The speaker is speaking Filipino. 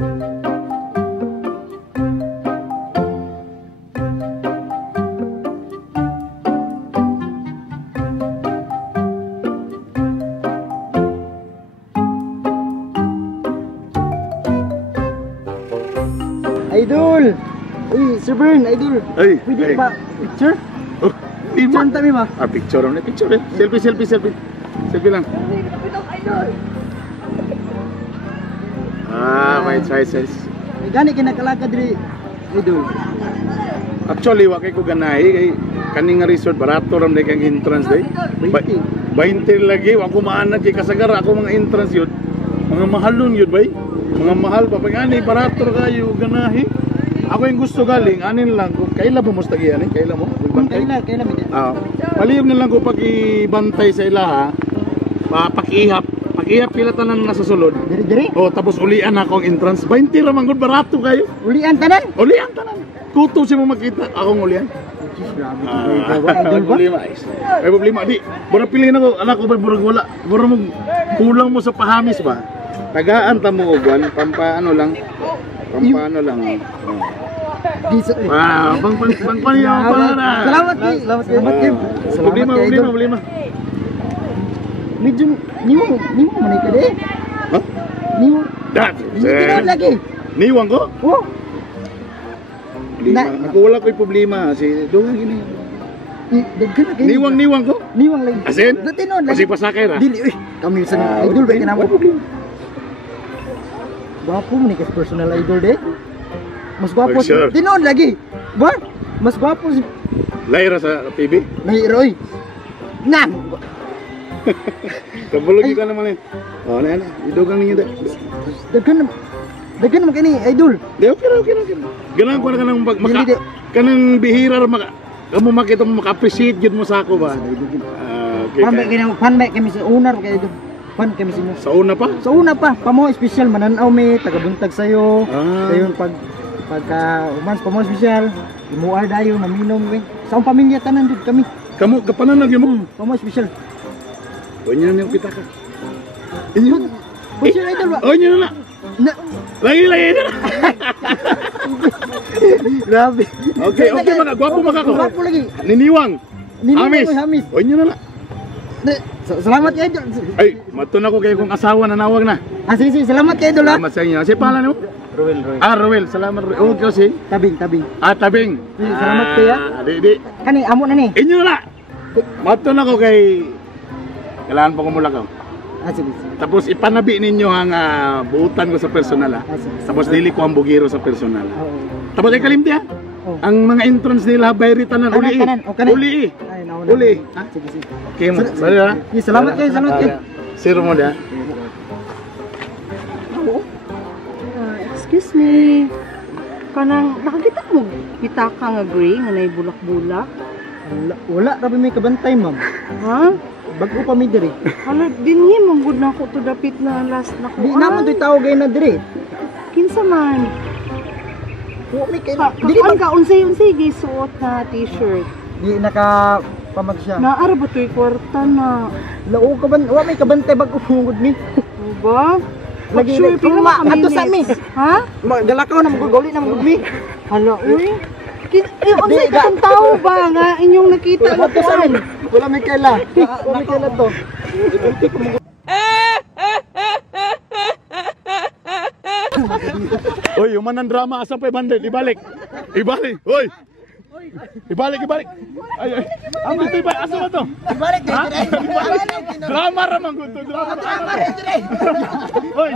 Idol! Uy, Sir Bern, Idol! Ay, pwede ba picture? Oh, di Picture mo. ang tabi ba? Ah, picture na picture eh. Selfie, selfie, selfie. Selfie lang. Ah, may size. May gani kinakalaka diri, Idol. Actually, wa kay ko ganahi kay kaning nga resort barato ram day kang entrance day. 20 lagi wa ko maanad kay kasagar ako mga entrance yun. Mga mahalon yun bay. Mga mahal pa pagani barato kayo ganahi. Ako yung gusto galing anin lang ko kaila ba musta giyan eh? Kaila mo? Kaila mi. Ah, palihog na lang ko pag-ibantay sa ilaha. Pakihap pila tanan nasa sulod. Diri. Oh, tapos ulian ako ang entrance. 20 ra man gud barato kayo. Ulian tanan. Ulian tanan. Kuto si mo makita akong ulian. Idol ba? May problema di. Bura piliin ako anak ko ba burag wala. Bura mo kulang mo sa pahamis ba? Tagaan ta mo ugan pampaano lang. Pampano lang. Pang para. Salamat Kim. Problema. Medyo nimo manay ka de. Ha? Nimo. Sir. Lagi. Niwang ko? Oh. Ako wala ko'y problema. Si Dungan gini. Niwang ko? Niwang lagi. Asin? Tinon Kasi lagi. pasakay ra. Dili, kami sa idol ba kinamo? Gwapo mo ni kasi personal idol de. Mas gwapo si Tinon lagi. Ba? Mas gwapo si Laira sa PB? Roy. Nang. Kabulogi ka naman eh. Oh, na. Idugang ninyo da. Daghan mo kini idol. Di, okay. Ganang ko na kanang kanang bihira maka kamo makita mo maka-appreciate gyud mo sa ako ba. Okay. Fan ba kami sa owner kay idol. Fan kami sa inyo. Sa una pa? Sa una pa, pamo special mananaw mi tagabuntag sayo. Dayon pagka umans pamo special, imuar dayon naminom mi. Sa pamilya tanan jud kami. Kamo kapananag mo. Pamo special. Onyo na kita ka. Inyo. Special idol ba? Onyo na. Lagi na. Grabe. Okay, mga gwapo ko. Gwapo lagi. Niniwang. Hamis. Onyo na. Salamat kay idol. Ay, matun ako kay kong asawa na nawag na. Sige, salamat kay idol. Salamat sa inyo. Si pangalan mo? Roel. Roel. Salamat Roel. Okay, kasi. Tabing. Tabing. Salamat kaya. Di. Kani amo na ni. Inyo na. Matun ako kay kailangan pa ko mula ka. Sige. Tapos ipanabi ninyo ang buutan ko sa personal Tapos dili ko ang bugiro sa personal Tapos ay kalimti ang mga entrance nila bayri tanan uli. Uli. Sige. Okay mo. Salamat kayo. Zero mo da. Excuse me. Kanang nakakita mo kita ka nga gray nga nay bulak-bulak. Wala rabi may kabantay ma'am. Ha? Bago pa mi diri. Hala dinhi manggod na ko to dapit na last na ko. Di namon toy tao gay na diri. Kinsa man? Wa mi kay Dili man ka unsay-unsay gisuot na t-shirt. Di naka pamag siya. Naara ba to'y kwarta na? Lao ka ban, wa may kabantay bago pungod ni. Ba? Lagi Sure, pero ato sa mi. Ha? Galakaw na maguguli na magugmi. Hala, uy. Unsay ka tao ba nga inyong nakita na Ato sa mi. Wala may kaila. Wala may kaila to. Oy, yung manang drama asa pa ibalik. Oy. Ibalik. Ay. Ang dito ba? Asa ba to? Ibalik kay dire. Drama ra man gud to. Drama. Drama dire. Oy.